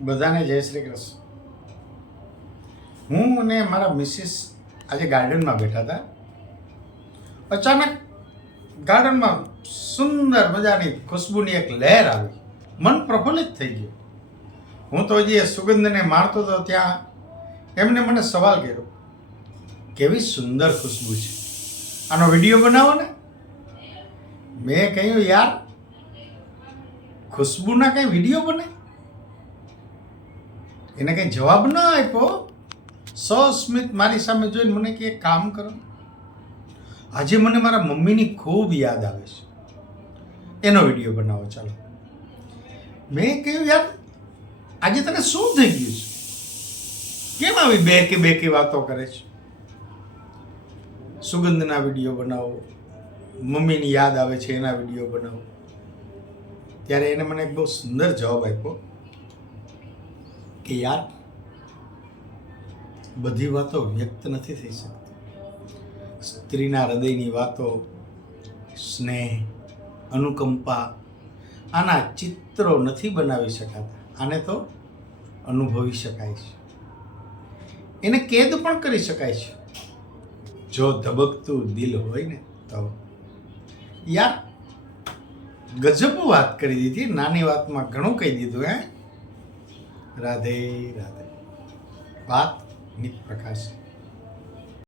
બધાને જય શ્રી કૃષ્ણ. હું અને મારા મિસિસ આજે ગાર્ડનમાં બેઠા હતા. અચાનક ગાર્ડનમાં સુંદર મજાની ખુશ્બુની એક લહેર આવી. મન પ્રફુલ્લિત થઈ ગયું. હું તો હજી એ સુગંધને માણતો હતો ત્યાં એમને મને સવાલ કર્યો, કેવી સુંદર ખુશ્બુ છે, આનો વિડીયો બનાવો ને. મેં કહ્યું, યાર ખુશ્બુના કંઈ વિડીયો બને? એને કંઈ જવાબ ન આપ્યો. સસ્મિત મારી સામે જોઈને મને કે કામ કરો, આજે મને મારા મમ્મીની ખૂબ યાદ આવે છે, એનો વિડીયો બનાવો ચાલો. મેં કહ્યું, યાર આજે તને શું થઈ ગયું છે? કેમ આવી બે કે વાતો કરે છે? સુગંધના વિડીયો બનાવો, મમ્મીની યાદ આવે છે એના વિડીયો બનાવો. ત્યારે એને મને એક બહુ સુંદર જવાબ આપ્યો કે યાર બધી વાતો વ્યક્ત નથી થઈ શકતી. સ્ત્રીના હૃદયની વાતો, સ્નેહ, અનુકંપા, આના ચિત્રો નથી બનાવી શકાતા. આને તો અનુભવી શકાય છે, એને કેદ પણ કરી શકાય છે જો ધબકતું દિલ હોય ને તો. યાર ગજબ વાત કરી દીધી. નાની વાતમાં ઘણું કહી દીધું. રાધે રાધે. વાત નિત પ્રકાશ.